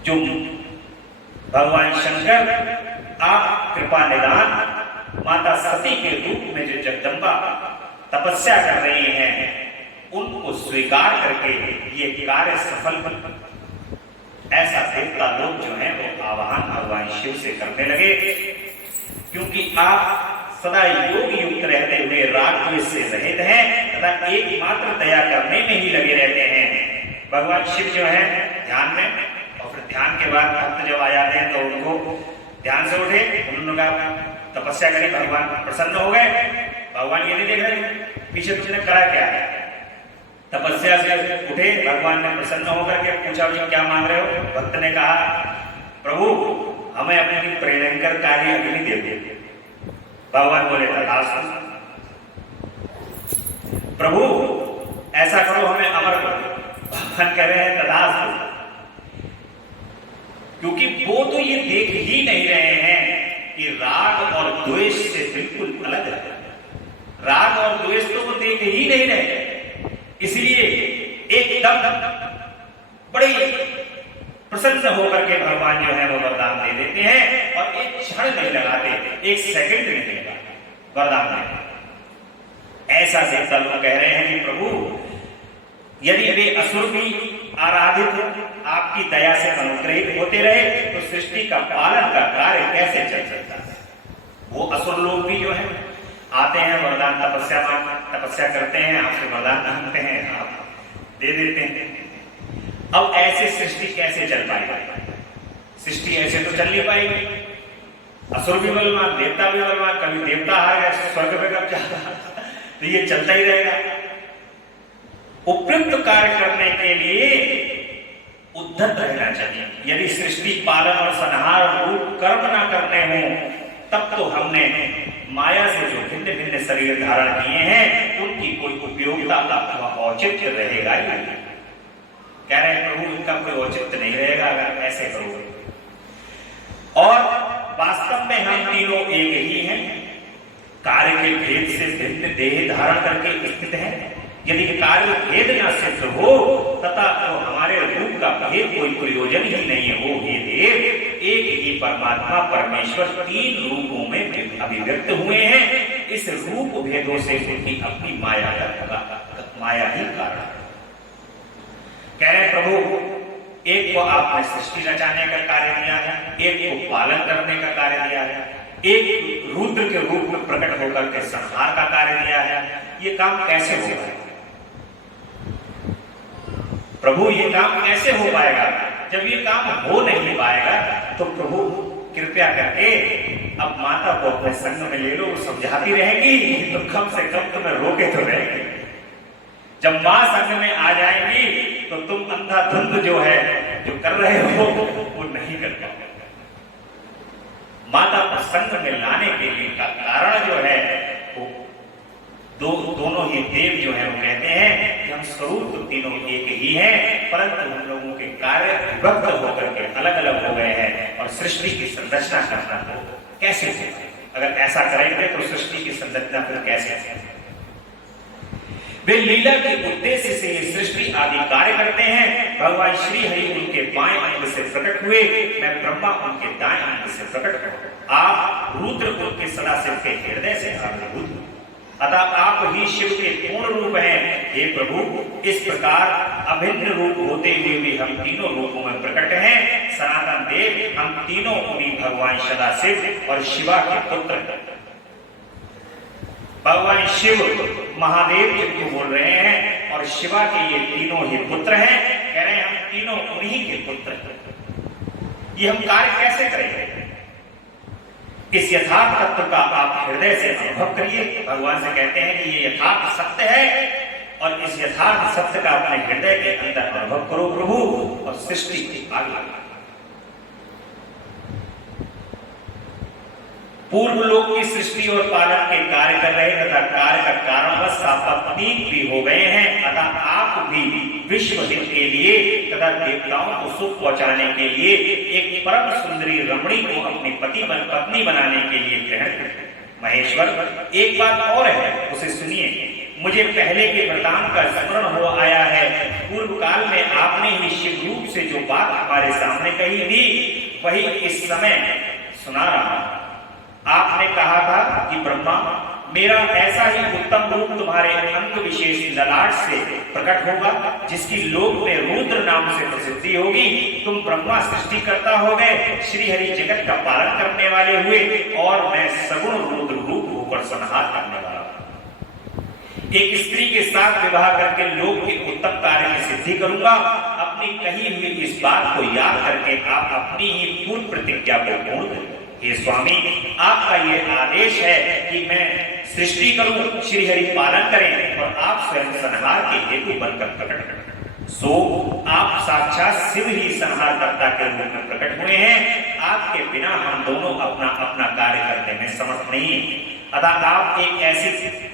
जो भगवान शंकर आप कृपा निदान माता सती के रूप में जो जगदम्बा तपस्या कर रही हैं, उनको स्वीकार करके ये कार्य सफल बन। ऐसा देवता लोग जो हैं वो आवाहन भगवान शिव से करने लगे, क्योंकि आप सदा योग युक्त रहते हुए राग द्वेष से रहित हैं तथा एकमात्र दया करने में ही लगे रहते हैं। भगवान शिव जो है ध्यान में, और फिर ध्यान के बाद भक्त जब आ जाते हैं तो उनको ध्यान से उठे, उन्होंने कहा तपस्या करी, भगवान प्रसन्न हो गए। भगवान ये नहीं देख रहे पीछे तुमने करा क्या है, तपस्या से उठे, भगवान ने प्रसन्न होकर के पूछा क्या मांग रहे हो? भक्त ने कहा प्रभु, हमें अपनी प्रेरणकर कार्य अग्नि दे दे। भगवान बोले तथास्तु। प्रभु ऐसा करो, हमें अमर करो। भगवान कह रहे हैं तथास्तु, क्योंकि वो तो ये देख ही नहीं रहे हैं कि राग और द्वेष से बिल्कुल अलग है। राग और द्वेष तो वो देख ही नहीं रहे, इसलिए एकदम बड़े प्रसन्न होकर के भगवान जो है वो वरदान दे देते हैं, और एक क्षण नहीं लगाते, एक सेकंड नहीं लगाते वरदान देते। ऐसा देवता लोग कह रहे हैं कि प्रभु, यदि वे असुर भी आराधित आपकी दया से अनुग्रहित होते रहे तो सृष्टि का पालन का कार्य कैसे चल सकता है? वो असुर लोग भी जो है आते हैं, वरदान तपस्या करते हैं, आपसे वरदान मांगते हैं, आप दे देते हैं। अब ऐसे सृष्टि कैसे चल पाएगी? सृष्टि ऐसे तो चल नहीं पाएगी। असुर भी बलवान, देवता भी बलवान, कभी देवता हार गया स्वर्ग में कब जाता, तो ये चलता ही रहेगा। उपयुक्त कार्य करने के लिए उद्धत रहना चाहिए। यदि सृष्टि पालन और संहार रूप कर्म ना करने हो तब तो हमने माया से जो भिन्न भिन्न शरीर धारण किए हैं उनकी कोई उपयोगिता अथवा औचित्य रहेगा ही नहीं। कह रहे हैं प्रभु इनका कोई औचित्य नहीं रहेगा अगर ऐसे करोगे। और वास्तव में हम तीनों एक ही हैं, कार्य के भेद से भिन्न देह धारण करके स्थित हैं। यदि कार्य भेद न सिद्ध हो तथा तो हमारे रूप का भेद कोई प्रयोजन ही नहीं हो। हे देव, एक ही परमात्मा परमेश्वर तीन रूपों में अभिव्यक्त हुए हैं। इस रूप भेदों से उनकी अपनी माया ही कारण। कह रहे प्रभु एक को आपने सृष्टि रचाने का कार्य दिया है, एक को पालन करने का कार्य दिया है, एक रुद्र के रूप में प्रकट होकर के संहार का कार्य दिया है। ये काम कैसे होगा प्रभु? ये काम कैसे हो पाएगा? जब ये काम हो नहीं पाएगा तो प्रभु कृपया करके अब माता को अपने संग में ले लो, समझाती रहेगी तो कम से कम तुम्हें रोके तो रहेगी। जब मां संग में आ जाएगी तो तुम अंधाधुंध जो है जो कर रहे हो वो नहीं कर पाओगे। माता को संग में लाने के लिए का कारण जो है वो दोनों ही देव जो है वो कहते हैं कि हम स्वरूप तो तीनों एक ही हैं, परंतु हम लोगों के कार्य विभक्त होकर के अलग अलग हो गए हैं। और सृष्टि की संरचना करना तो कैसे होगा? अगर ऐसा करेंगे तो सृष्टि की संरचना फिर कैसे होगी? वे लीला के उद्देश्य से ये सृष्टि आदि कार्य करते हैं। भगवान श्री हरि उनके बाएं अंग से प्रकट हुए, मैं ब्रह्मा उनके दाएं अंग से प्रकट हुआ। आप रुद्र उनके सदाशिव के हृदय से आविर्भूत, अतः आप ही शिव के पूर्ण रूप हैं। हे प्रभु, इस प्रकार अभिन्न रूप होते हुए भी हम तीनों रूपों में प्रकट हैं। सनातन देव, हम तीनों उन्हीं भगवान सदाशिव और शिवा के पुत्र हैं। भगवान शिव महादेव जिनको बोल रहे हैं और शिवा के ये तीनों ही पुत्र हैं। कह रहे हैं हम तीनों उन्हीं के पुत्र हैं। ये हम कार्य कैसे करेंगे? इस यथार्थ तत्व का आप हृदय से अनुभव करिए। भगवान से कहते हैं कि ये यथार्थ सत्य है और इस यथार्थ सत्य का अपने हृदय के अंदर अनुभव करो प्रभु, और सृष्टि की आगे पूर्व लोक की सृष्टि और पालन के कार्य कर रहे तथा कार्य का कारणवश सापत्नीक भी हो गए हैं। अतः आप भी विश्व हित के लिए तथा देवताओं को सुख पहुंचाने के लिए एक परम सुंदरी रमणी को अपनी पत्नी बनाने के लिए ग्रहण करें। महेश्वर, एक बात और है, उसे सुनिए। मुझे पहले के वृतांत का स्मरण हो आया है। पूर्व काल में आपने ही शिव रूप से जो बात हमारे सामने कही थी वही इस समय सुना रहा। आपने कहा था कि ब्रह्मा, मेरा ऐसा ही उत्तम रूप तुम्हारे अंग विशेष ललाट से प्रकट होगा जिसकी लोक में रुद्र नाम से प्रसिद्धि होगी। तुम ब्रह्मा सृष्टिकर्ता हो गए, श्री हरि जगत का पालन करने वाले हुए, और मैं सगुण रुद्र रूप होकर संहार करने वाला। एक स्त्री के साथ विवाह करके लोक के उत्तम कार्य की सिद्धि करूंगा। अपनी कही हुई इस बात को याद करके आप अपनी ही पूर्ण प्रतिज्ञा को पूर्ण करें। हे स्वामी, आपका ये आदेश है कि मैं सृष्टि करूं, श्री हरि पालन करें और आप स्वयं संहार के हेतु बनकर प्रकट करें। सो आप साक्षात शिव ही संहारकर्ता के रूप में प्रकट हुए हैं। आपके बिना हम दोनों अपना अपना कार्य करने में समर्थ नहीं। अतः आप एक ऐसी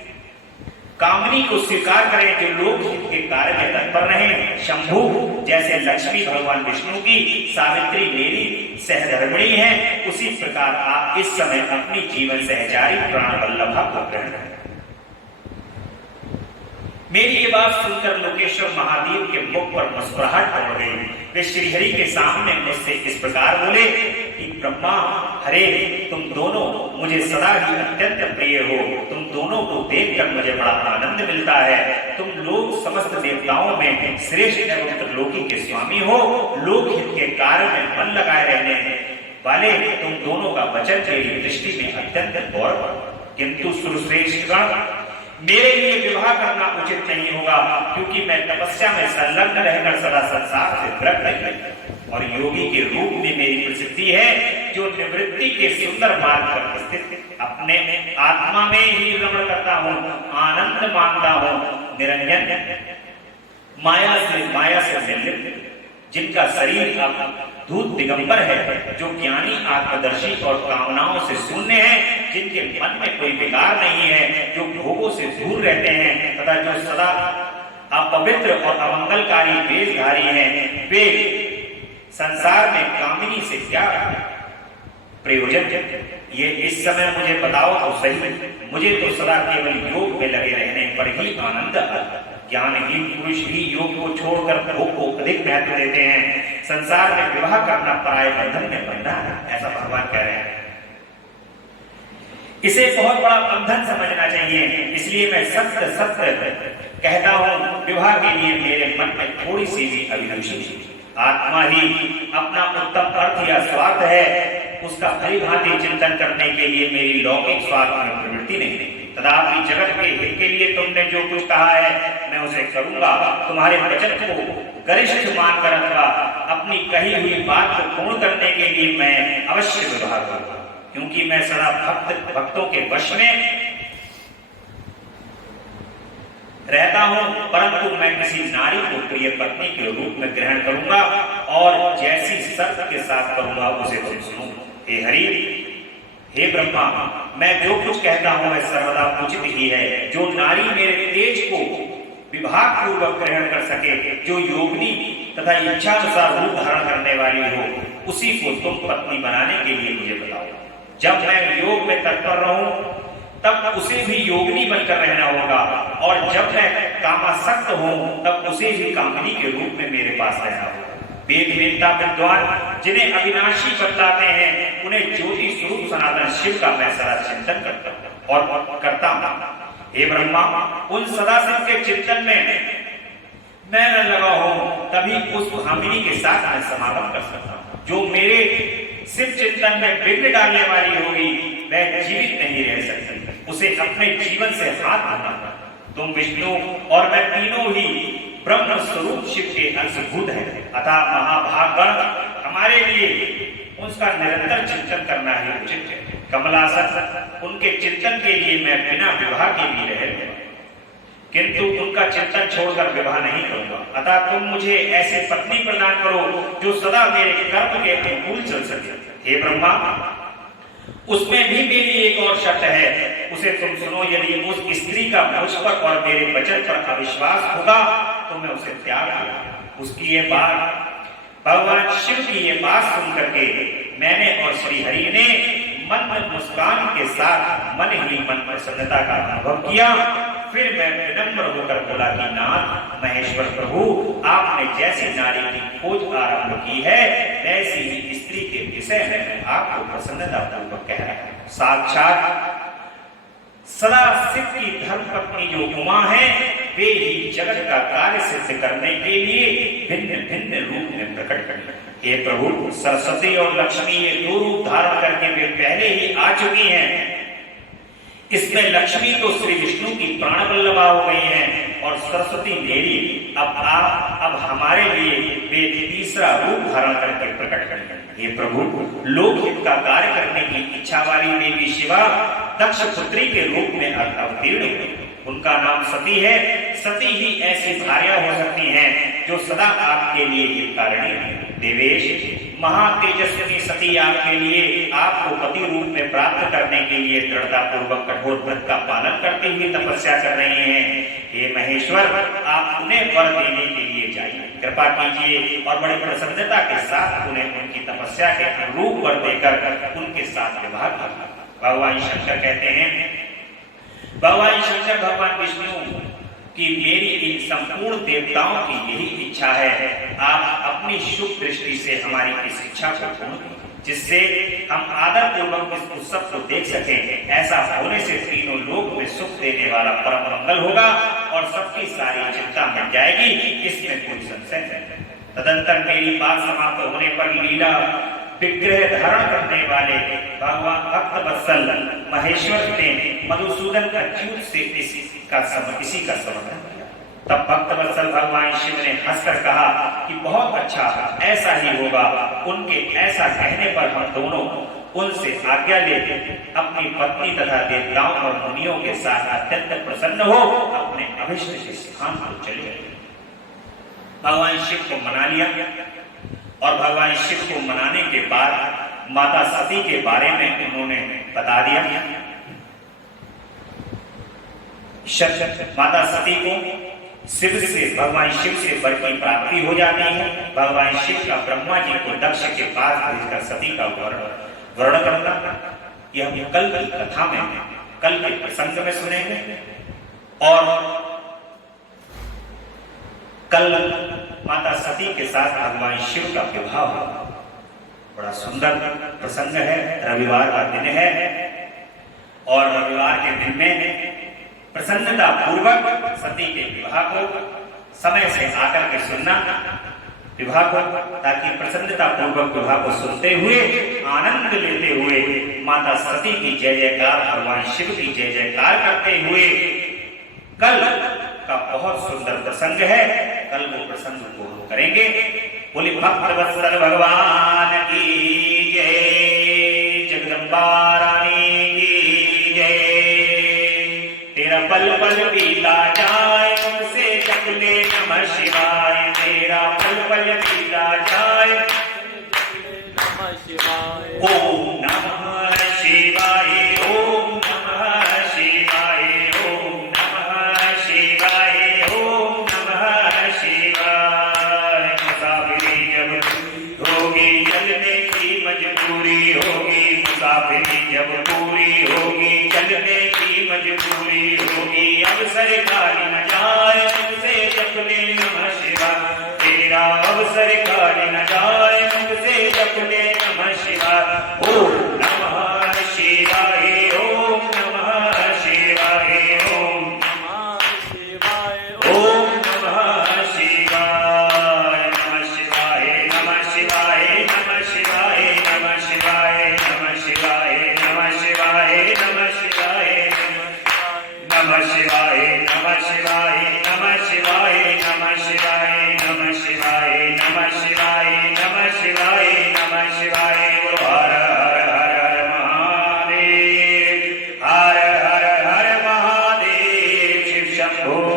कामनी को स्वीकार करें जो लोक हित के कार्य में तत्पर रहे। शंभु, जैसे लक्ष्मी भगवान विष्णु की, सावित्री मेरी सहधर्मिणी है, उसी प्रकार आप इस समय अपनी जीवन सहचारी प्राण वल्लभा को ग्रहण करें। मेरी ये बात सुनकर लोकेश्वर महादेव के मुख पर मुस्कुराहट तोड़ गई। वे श्रीहरि के सामने मुझसे इस प्रकार बोले कि ब्रह्मा, हरे, तुम दोनों मुझे सदा ही अत्यंत प्रिय हो। तुम दोनों को देखकर मुझे बड़ा आनंद मिलता है। तुम लोग समस्त देवताओं में श्रेष्ठ एवं त्रिलोकी के स्वामी हो। लोक हित के कार्य में मन लगाए रहने वाले तुम दोनों का वचन मेरी दृष्टि में अत्यंत गौरव, किंतु सुरश्रेष्ठ गण, मेरे लिए विवाह करना उचित नहीं होगा, क्योंकि मैं तपस्या में संलग्न रहकर सदा संसार से विरक्त और योगी के रूप में मेरी प्रसिद्धि है, जो निवृत्ति के सुंदर मार्ग पर स्थित अपने आत्मा में ही रमण करता हूँ, आनंद मानता हूँ, निरंजन माया से निर्लिप्त, जिनका शरीर अब दूत दिगंबर है, जो ज्ञानी आत्मदर्शी और कामनाओं से शून्य है, जिनके मन में कोई विकार नहीं है, जो भोगों से दूर रहते हैं तथा जो सदा अपवित्र और अमंगलकारी वेशधारी हैं, वे संसार में कामिनी से क्या प्रयोजन है? ये इस समय मुझे बताओ तो सही। मुझे तो सदा केवल योग में लगे रहने पर ही आनंद आता। ज्ञानहीन पुरुष ही योग को छोड़कर भोग को अधिक महत्व देते हैं। संसार में विवाह करना पराये बंधन में बंधना है, ऐसा भगवान कह रहे हैं। इसे बहुत बड़ा बंधन समझना चाहिए। इसलिए मैं सत्य सत्य कहता हूं, विवाह के लिए मेरे मन में थोड़ी सी भी अभिरुचि नहीं। आत्मा ही अपना उत्तम अर्थ या स्वार्थ है, उसका भलीभांति चिंतन करने के लिए मेरी लौकिक स्वार्थ में प्रवृत्ति नहीं। तथापि जगत के हित के लिए तुमने जो कुछ कहा है, मैं उसे करूंगा। तुम्हारे वचन को गरिष्ठ मानकर अथवा अपनी कही हुई बात को पूर्ण करने के लिए मैं अवश्य विवाह करूंगा, क्योंकि मैं सदा भक्तों के वश में रहता हूं, परंतु मैं किसी नारी को प्रिय पत्नी के रूप में ग्रहण करूंगा और जैसी शर्त के साथ करूंगा उसे तुम सुनो। हे हरि, हे ब्रह्मा, मैं जो कुछ कहता हूं वह सर्वदा उचित ही है। जो नारी मेरे तेज को विभाग पूर्वक ग्रहण कर सके, जो योगिनी तथा इच्छानुसार रूप धारण करने वाली हो, उसी को तुम पत्नी बनाने के लिए मुझे बताओ। जब मैं योग में तत्पर रहूं तब उसे भी योगिनी बनकर रहना होगा, और जब मैं कामासक्त हूं तब उसे भी कामिनी के रूप में मेरे पास रहना होगा। वेद वेदता विद्वान जिन्हें अविनाशी बतलाते हैं, उन्हें ज्योति स्वरूप सनातन शिव का मैं सदा चिंतन करता हूं। हे ब्रह्मा, उन सदाशिव के चिंतन में मैं न लगा हूं, तभी उस कामिनी के साथ मैं समागम कर सकता हूं। जो मेरे शिव चिंतन में विघ्न डालने वाली होगी, वह जीवित नहीं रह सकती। उसे अपने जीवन से हाथ धोना। तुम विष्णु और मैं तीनों ही ब्रह्म स्वरूप शिव के अंशभूत हैं, अतः महाभागगण हमारे लिए उसका निरंतर चिंतन करना ही उचित है। कमलासन उनके चिंतन के लिए मैं बिना विवाह के भी रहूंगा, किंतु उनका चिंतन छोड़कर विवाह नहीं करूंगा। अतः तुम मुझे ऐसी पत्नी प्रदान करो जो सदा मेरे कर्म के अनुकूल चल सके। हे ब्रह्मा, उसमें भी मेरी एक और शर्त है, उसे तुम सुनो। यदि उस स्त्री का मुझ पर और मेरे वचन पर अविश्वास होगा तो मैं उसे त्याग दूंगा। उसकी ये बात, भगवान शिव की ये बात सुन करके मैंने और श्री हरि ने मन मुस्कान के साथ मन ही मन प्रसन्नता का अनुभव किया। फिर मैं विनम्र होकर बोला कि नाथ महेश्वर प्रभु, आपने जैसी नारी की खोज आरंभ की है, वैसी ही स्त्री के विषय में आपको प्रसन्नता पूर्वक कह रहा है। साक्षात सदा शिव की धर्म पत्नी जो उमा है, वे ही जगत का कार्य सिद्ध करने के लिए भिन्न भिन्न रूप में प्रकट करें। हे प्रभु, सरस्वती और लक्ष्मी ये दो रूप धारण करके वे पहले ही आ चुकी हैं। इसमें लक्ष्मी तो श्री विष्णु की प्राणवल्लभा हो गई हैं और सरस्वती मेरी अब हमारे लिए वे तीसरा रूप धारण करके प्रकट करेंगे। हे प्रभु, लोकहित का कार्य करने की इच्छा वाली देवी शिवा दक्ष पुत्री के रूप में अवतीर्ण हुई। उनका नाम सती है। सती ही ऐसी भार्या हो सकती हैं जो सदा आपके लिए हितकारिणी है। देवेश, महातेजस्विनी सती आपके लिए आपको पति रूप में प्राप्त करने के लिए दृढ़ता पूर्वक कठोर व्रत का पालन करते हुए तपस्या कर रही हैं। हे महेश्वर, आप उन्हें वर देने के लिए जाइए, कृपा कीजिए और बड़ी प्रसन्नता के साथ उन्हें उनकी तपस्या के अनुरूप वर देकर उनके साथ विवाह कीजिए। भगवान शंकर कहते हैं, भगवान शंकर भगवान विष्णु कि मेरी इन संपूर्ण देवताओं की यही इच्छा है, आप अपनी शुभ दृष्टि से हमारी इस इच्छा को पूर्ण करें, जिससे हम आदर पूर्वक इस उत्सव को देख सकें। ऐसा होने से तीनों लोक में सुख देने वाला परम मंगल होगा और सबकी सारी चिंता मिट जाएगी, इसमें कोई संशय नहीं। तदंतर मेरी बात समाप्त होने पर लीला विग्रह धारण करने वाले भगवान भक्त वत्सल महेश्वर ने मधुसूदन अच्युत से इसी का समर्थन किया। तब भक्त वत्सल भगवान शिव ने हंसकर कहा कि बहुत अच्छा, ऐसा ही होगा। उनके ऐसा कहने पर हम दोनों उनसे आज्ञा लेते अपनी पत्नी तथा देवताओं और मुनियों के साथ अत्यंत प्रसन्न हो अपने अभिष्ट के स्थान पर चले गए। भगवान शिव को मना लिया। और भगवान शिव को मनाने के बाद माता सती के बारे में उन्होंने बता दिया। माता सती को शिव से, भगवान शिव से वर की प्राप्ति हो जाती है। भगवान शिव का ब्रह्मा जी को दक्ष के पास भेजकर सती का वर्णन करना, यह हम कल की कथा में, कल के प्रसंग में सुनेंगे। और कल माता सती के साथ भगवान शिव का विवाह हुआ। बड़ा सुंदर प्रसंग है, रविवार का दिन है और रविवार के दिन में प्रसन्नता पूर्वक सती के विवाह को समय से आकर के सुनना विवाह को, ताकि प्रसन्नता पूर्वक विवाह को सुनते हुए, आनंद लेते हुए माता सती की जय जयकार, भगवान शिव की जय जयकार करते हुए कल का बहुत सुंदर प्रसंग है। कल वो प्रसंग को हम करेंगे। बोले भक्त वत्सल भगवान की जय, जगदम्बा रानी की जय। तेरा पल पल बीता जाए, उनसे जप ले नमः शिवाय। तेरा पल पल बीता जाए, नमः शिवाय। ओम नमः शिवाय, ओम नमः शिवाय, ओम नमः शिवाय, ओम नमः शिवाय। मुसाफिरी जब होगी, चलने की मजबूरी होगी। मुसाफिरी जब पूरी होगी, चलने की मजबूरी होगी। अवसर खाली न जाए, तुमसे जप ले नमः शिवाय। तेरा अवसर खाली न जाए, तुमसे जप ले नमः शिवाय। ओम नमः शिवाय, ओम नमः शिवाय, ओम नमः शिवाय, ओम नमः शिवाय। नमः शिवाय, नमः शिवाय, नमः शिवाय, नमः शिवाय, नमः शिवाय, नमः शिवाय, नमः शिवाय, नमः शिवाय, नमः शिवाय, नमः शिवाय, नमः शिवाय, नमः शिवाय, नमः शिवाय, नमः शिवाय, नमः शिवाय। हर हर हर महादेव, हर हर हर महादेव। शिव शंभो